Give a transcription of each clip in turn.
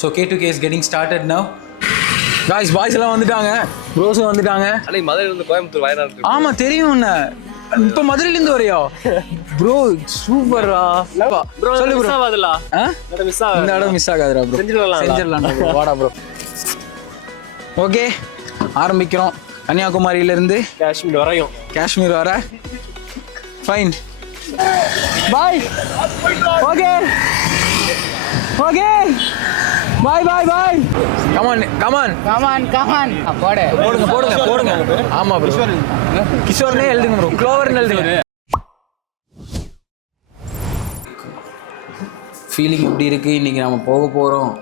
So K2K is getting started now. Guys, boys எல்லாம் வந்துட்டாங்க. Bros வந்துட்டாங்க. அன்னைக்கு மதுரையில இருந்து கோயம்புத்தூர் வயநாடு. ஆமா தெரியும் என்ன. இப்போ மதுரையில இருந்து வரையா? Bro சூப்பரா. Bro சொல்லு bro. மிஸ் ஆகாதுல. இந்த இடம் மிஸ் ஆகாதுடா bro. செஞ்சிரலாம் bro. வாடா bro. ஓகே. ஆரம்பிக்கிறோம். கன்னியாகுமரியில இருந்து காஷ்மீர் வர. Fine. Bye. Okay. Bye. Come on. போடுங்க. ஆமா bro. கிஷோர்னே எழுதுங்க bro. Cloverன்னு எழுதுங்க. ஃபீலிங் எப்படி இருக்கு? இன்னைக்கு நாம போக போறோம்.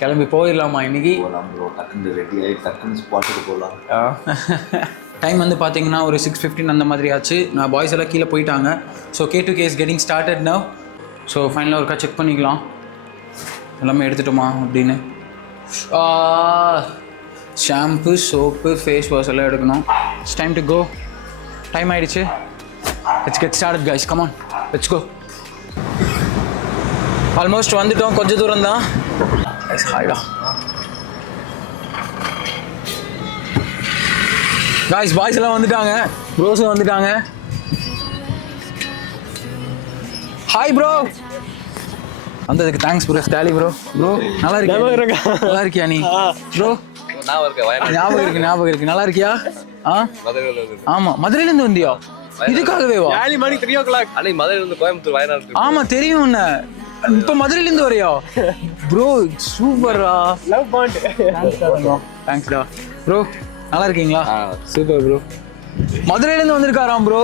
கிளம்பி போயிடலாமா இன்னைக்கு? போலாம் bro. டக்குனு ரெடி ஆகி டக்குனு ஸ்பாட்டுக்கு போகலாம். டைம் வந்து பார்த்தீங்கன்னா ஒரு 6:15 அந்த மாதிரி ஆச்சு. நான் பாய்ஸ் எல்லாம் கீழே போயிட்டாங்க. So K2K is getting started now. So ஃபைனலாக ஒருக்கா செக் பண்ணிக்கலாம் எல்லாமே எடுத்துட்டோமா அப்படின்னு. ஷாம்பு, சோப்பு, ஃபேஸ் வாஷ் எல்லாம் எடுக்கணும். It's time to go. Time ஆகிடுச்சு. Let's get started guys. Come on, let's go. Almost வந்துட்டோம். கொஞ்சம் தூரம் தான். ஹாய்டா காய்ஸ், பாய்ஸ் எல்லாம் வந்துட்டாங்க. ப்ரோஸும் வந்துட்டாங்க. Hi bro. வந்ததுக்கு தேங்க்ஸ் ப்ரோ. ஸ்டாலி ப்ரோ. நல்லா இருக்கியா நீ ப்ரோ? ஞாபகம் இருக்கு. நல்லா இருக்கியா? ஆமா, மதுரையில இருந்து வந்தியா? இதுக்காகவே வா? மதுரையில இருந்து கோயம்புத்தூர் வயநாடு. ஆமா தெரியும் என்ன. இப்போ மதுரையில இருந்து வரையா? ப்ரோ சூப்பரா. Love bond. தேங்க்ஸ்டா ப்ரோ. நல்லா இருக்கீங்களா? Super bro. மதுரையில இருந்து வந்திருக்காராம் ப்ரோ.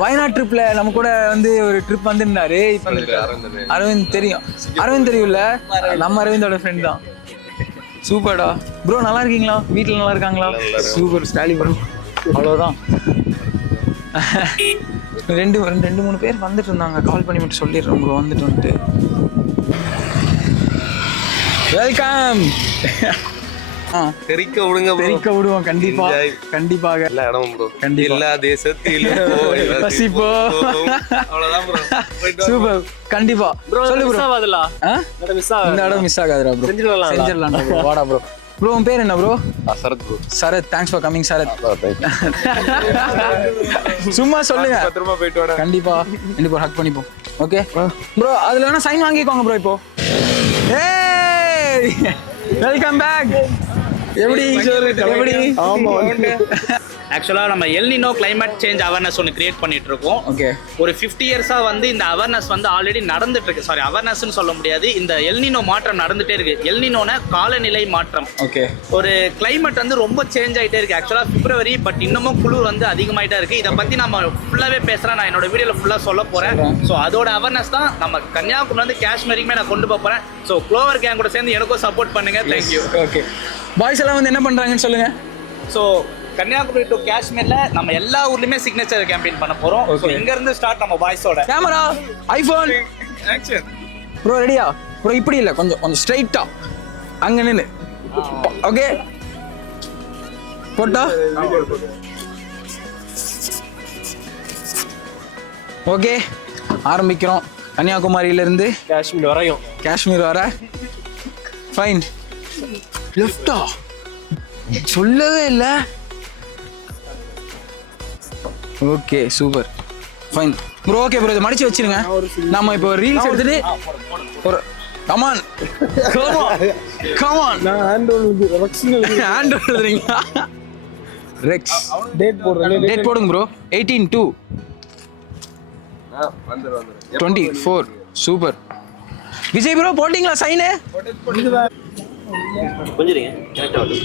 வயநாடு ட்ரிப்ல நம்ம கூட வந்து ஒரு ட்ரிப் வந்திருந்தாரு. இப்போ அரவிந்த் தெரியும்ல, நம்ம அரவிந்தோட ஃப்ரெண்ட் தான். சூப்பர்டா ப்ரோ. நல்லா இருக்கீங்களா? வீட்டில் நல்லா இருக்காங்களா? சூப்பர் ஸ்டாலி ப்ரோ. அவ்வளோதான். ரெண்டு 3 பேர் வந்துட்டு இருந்தாங்க. கால் பண்ணி மட்டும் சொல்லிடுறோம் ப்ரோ வந்துட்டு. வெல்கம். தெரிக்க விடுவோம். கண்டிப்பாக எல்லா இடமும் ப்ரோ. எல்லா தேசத்திலும் பசிப்போ. அவ்வளவுதான் ப்ரோ. சூப்பர். கண்டிப்பா சொல்லு ப்ரோ. இந்த இடம் மிஸ் ஆகாதுடா ப்ரோ. செஞ்சிரலாம் ப்ரோ. வாடா ப்ரோ. ப்ரோ உன் பேர் என்ன bro? Sharath bro. Sharath, thanks for coming Sharath. சும்மா சொல்லுங்க. பத்திரமா போயிட்டு வாடா. கண்டிப்பா ஹக் பண்ணிப்போம். Okay bro. அதுல வேணா சைன் வாங்கிக்கோங்க ப்ரோ. இப்போ ஏய் வெல்கம் பேக். எப்படி? ஆமா, ஆக்சுவலாக நம்ம எல்னினோ கிளைமேட் சேஞ்ச் அவேர்னஸ் ஒன்று கிரியேட் பண்ணிட்டு இருக்கோம். ஓகே. ஒரு 50 இயர்ஸாக வந்து இந்த அவேர்னஸ் வந்து ஆல்ரெடி நடந்துட்டு இருக்கு. சாரி, அவேர்னஸ்ன்னு சொல்ல முடியாது. இந்த எல்னினோ மாற்றம் நடந்துட்டே இருக்கு. எல்னினோன காலநிலை மாற்றம். ஓகே. ஒரு கிளைமேட் வந்து ரொம்ப சேஞ்ச் ஆகிட்டே இருக்கு. ஆக்சுவலாக பிப்ரவரி, பட் இன்னமும் குளிர் வந்து அதிகமாகிட்டே இருக்கு. இதை பற்றி நம்ம ஃபுல்லாகவே பேசுகிறேன். நான் என்னோட வீடியோவில் ஃபுல்லாக சொல்ல போகிறேன். ஸோ அதோட அவேர்னஸ் தான் நம்ம கன்னியாகுமரி வந்து காஷ்மீருக்குமே நான் கொண்டு போகிறேன். ஸோ க்ளோவர் கேங் கூட சேர்ந்து எனக்கும் சப்போர்ட் பண்ணுங்க. தேங்க்யூ. ஓகே. பாய்ஸ் எல்லாம் வந்து என்ன பண்ணுறாங்கன்னு சொல்லுங்கள். ஸோ கன்னியாகுமரி டு காஷ்மீர்ல நம்ம எல்லா ஊர்லயுமே சிக்னேச்சர் கேம்பெயின் பண்ண போறோம். சோ இங்க இருந்து ஸ்டார்ட் நம்ம பாய்ஸோட. Camera, iPhone, action. ப்ரோ ரெடியா? ப்ரோ இப்படி இல்ல, கொஞ்சம் ஸ்ட்ரைட்டா அங்க நின்னு. ஓகே போட்டா. ஓகே ஆரம்பிக்கிறோம். கன்னியாகுமரியில இருந்து காஷ்மீர் வர. ஃபைன். லெஃப்டா சொல்லவே இல்லை. Okay super fine bro. Okay bro, இதை மடிச்சு வச்சிருங்க. நம்ம இப்போ ரீல்ஸ் எடுத்துட்டு ஒரு கமான் நான் ஹேண்ட் எழுதுறீங்களா? ரெக்ஸ் டேட் போடுங்க ப்ரோ. 18/2/24. சூப்பர். விஜய் ப்ரோ போட்டிங்களா சைனு? கொஞ்சம் கரெக்டாக வருது.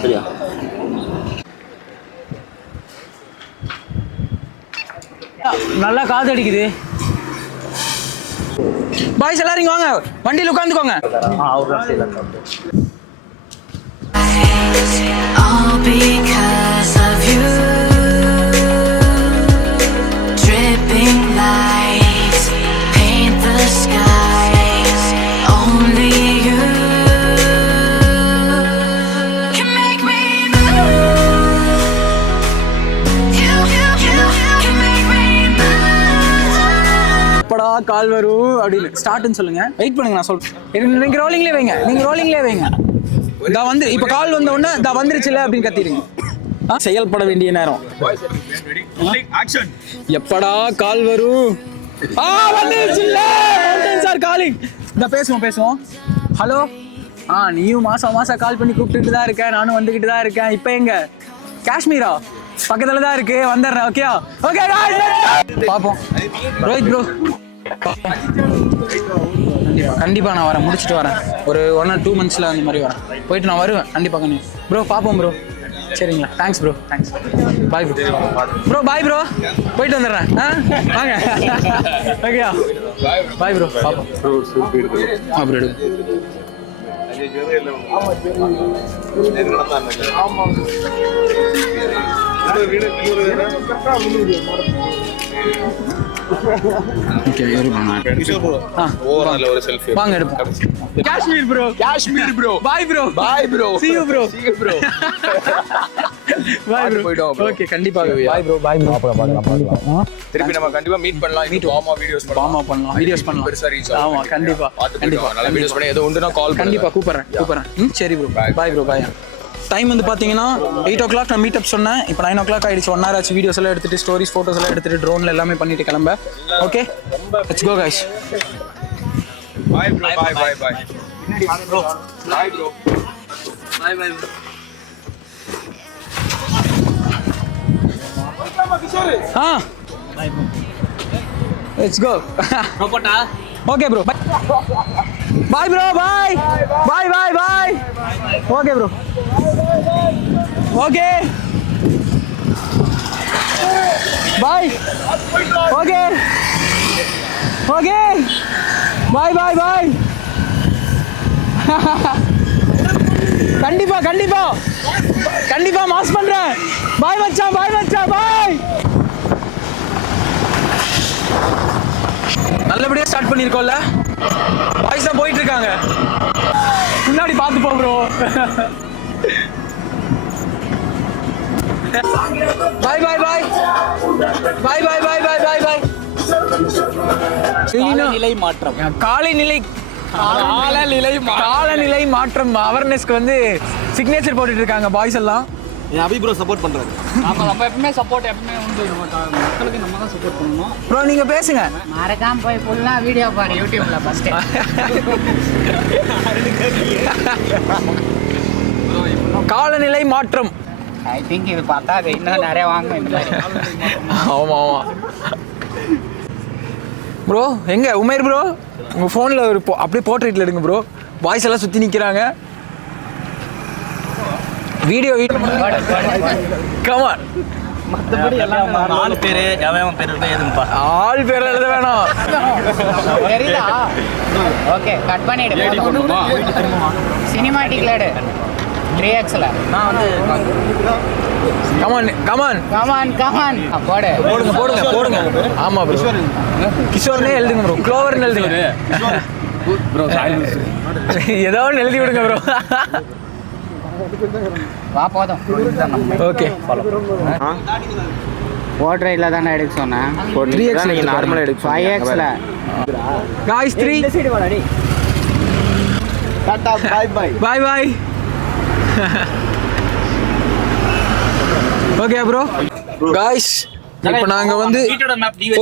சரியா? நல்லா காது அடிக்குது. பாய்ஸ் எல்லாரும் இங்க வாங்க, வண்டியில் உட்காந்துக்கோங்க. All because of you, dripping lights paint the skies. Only you can make me move. You can make me move. படா கால் வரும் அப்படின்னு ஸ்டார்ட்னு சொல்லுங்க. வெயிட் பண்ணுங்க, நான் சொல்றேன். நீங்க ரோலிங்லேயே வைங்க. இதா வந்து இப்போ கால் வந்த உடனே இதா வந்துருச்சுல அப்படின்னு கத்திடுங்க. செயல்பட வேண்டிய நேரம். எப்படா கால் வரும்? வந்துருச்சுல. Sir calling. இந்த பேசுவோம். ஹலோ. நீயும் மாசம் கால் பண்ணி கூப்பிட்டுட்டு தான் இருக்கேன், நானும் வந்துகிட்டு தான் இருக்கேன். இப்போ எங்க? காஷ்மீரா? பக்கத்துல தான் இருக்கு, வந்துடுறேன். ஓகே பாப்போம். ரோஹித் ப்ரோ கண்டிப்பா நான் வரேன், முடிச்சுட்டு வரேன். ஒரு 1 or 2 monthsல அந்த மாதிரி வரேன். போயிட்டு நான் வருவேன் கண்டிப்பா. ப்ரோ பாப்போம் ப்ரோ. சரிங்களா? Thanks bro. Bye bro. Bye bro. போயிட்டு வந்துடுறேன். வாங்க. ஓகேயா? Bye bro. பாப்போம் ப்ரோ. ப்ரோ எடுங்க. வாங்க எடுப்போம். Kashmir bro. Bye bro. See you bro. Bye bro. போய்டோம். ஓகே கண்டிப்பா. Bye bro. திருப்பி நம்ம கண்டிப்பா மீட் பண்ணலாம். வீடியோஸ் பண்ணலாம். பெருசா ரீச் ஆமா கண்டிப்பா. நல்ல வீடியோஸ் பண்ணி ஏதோ உண்டுனா கால் கண்டிப்பா கூப்பிடுறேன். சரி bro. Bye bro. Bye. Time வந்து பார்த்தீங்கன்னா 8 o'clock நான் மீட்டப் சொன்னேன். இப்போ 9 o'clock ஆயிடுச்சு. 1 hour ஆச்சு. வீடியோஸ் எல்லாம் எடுத்துட்டு, ஸ்டோரிஸ் ஃபோட்டோஸ் எல்லாம் எடுத்துட்டு, ட்ரோன்ல எல்லாமே பண்ணிட்டு கிளம்ப. Okay let's go guys. Bye bro. Bye bro. Let's go. Okay bro. Bye bro. Bye. Okay bro. Okay bye. Okay bye. கண்டிப்பா மாஸ் பண்றேன். பாய் மச்சான். பாய். நல்லபடியா ஸ்டார்ட் பண்ணிருக்கோம்ல. பாய்ஸ் தான் போயிட்டு இருக்காங்க. முன்னாடி பார்த்து போ ப்ரோ. பாய். காலநிலை மாற்றம் அவேர்னஸ்க்கு வந்து சிக்னேச்சர் போட்டுட்டு இருக்காங்க பாய்ஸ் எல்லாம். அபி ப்ரோ சப்போர்ட் பண்றாரு. நம்ம எப்பவுமே சப்போர்ட் உண்டு. மக்களுக்கு நம்ம தான் சப்போர்ட் பண்ணணும். ப்ரோ நீங்க பேசுங்க. மறக்காம போய் ஃபுல்லா வீடியோ பாரு யூடியூப்ல ஃபர்ஸ்ட். காலநிலை மாற்றம். ஐ திங்க் இது பார்த்தா அது இன்னும் நிறைய வாங்க இந்த மாதிரி. ஆமா ப்ரோ. எங்க உமேர் ப்ரோ? உங்க போன்ல ஒரு அப்படியே போர்ட்ரேட்ல எடுங்க ப்ரோ. பாய்ஸ் எல்லாம் சுத்தி நிக்கிறாங்க. Video come on. மத்தபடி எல்லாம் 4 பேர் எவன் பேர் எழுதுங்கப்பா. ஆல் பேர் எழுத வேணாம். தெரியுதா? ஓகே கட் பண்ணிடு. சினிமாட்டிக்ல எடு. 3xல நான் வந்து கமான் போடுங்க. ஆமா ப்ரோ. கிஷோர்னே எழுதுங்க ப்ரோ. க்ளோவர்னு எழுதுங்க ப்ரோ. ஏதோ ஒன்று எழுதி விடுங்க ப்ரோ. வா போதும். ஓகே போர்ட் ரைட்ல தானே எடுக்க சொன்னேன். 3x நீங்க நார்மலா எடுக்க 5xல गाइस 3 இந்த சைடு வாடா டேய். டாடா பை. Okay bro. गाइस இப்போ நாங்க வந்து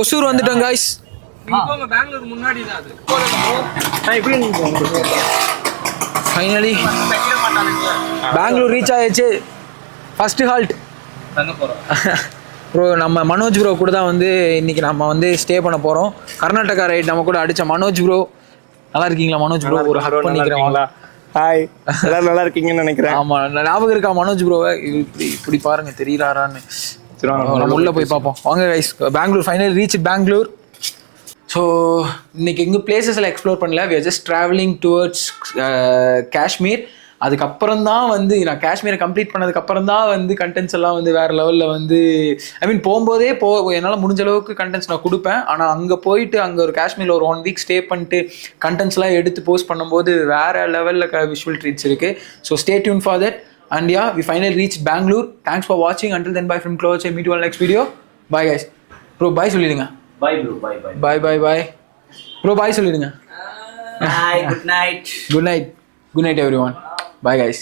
ஒசூர் வந்துட்டோம் गाइस. நீங்க பெங்களூர் முன்னாடி தான் அது. நான் இப்படி நீங்க ஃபைனலி பெங்களூர் ரீச் ஆயிடுச்சு. ஃபர்ஸ்ட் ஹால்ட் தங்க போறோம் ப்ரோ. நம்ம மனோஜ் ப்ரோ கூட தான் வந்து இன்னைக்கு நம்ம வந்து ஸ்டே பண்ண போகிறோம். கர்நாடகா ரைட் நம்ம கூட அடித்த மனோஜ் ப்ரோ. நல்லா இருக்கீங்களா மனோஜ் ப்ரோ? ஒரு ஹக் பண்ணிக்கிறேன். ஹாய், எல்லாரும் நல்லா இருக்கீங்கன்னு நினைக்கிறேன். ஆமாம், ஞாபகம் இருக்கா மனோஜ் ப்ரோவை? இப்படி பாருங்க தெரியறாரான்னு. நம்ம உள்ளே போய் பார்ப்போம் வாங்க guys. Bangalore final reach Bangalore. So இன்னைக்கு எங்கள் பிளேசஸில் எக்ஸ்ப்ளோர் பண்ணல. We are just travelling towards Kashmir. அதுக்கப்புறம் தான் வந்து நான் காஷ்மீரை கம்ப்ளீட் பண்ணதுக்கப்புறம் தான் வந்து கண்டென்ட்ஸ் எல்லாம் வந்து வேறு லெவலில் வந்து ஐ மீன் போகும்போதே என்னால் முடிஞ்ச அளவுக்கு கண்டென்ட்ஸ் நான் கொடுப்பேன். ஆனால் அங்கே போயிட்டு அங்கே ஒரு காஷ்மீரில் ஒரு 1 வீக் ஸ்டே பண்ணிட்டு கண்டென்ட்ஸ்லாம் எடுத்து போஸ்ட் பண்ணும்போது வேறு லெவலில் விஷுவல் ட்ரீட்ஸ் இருக்குது. So stay tune for that. And yeah, we final reach Bangalore. Thanks for வாட்சிங். Until then bye from Cloverchild. Meet you all next video. Bye guys. Bro bye சொல்லிடுங்க. Bye bro, bye. Bye. Bro bye சொல்லிடுங்க. Bye, good night. Good night. Good night everyone. Bye guys.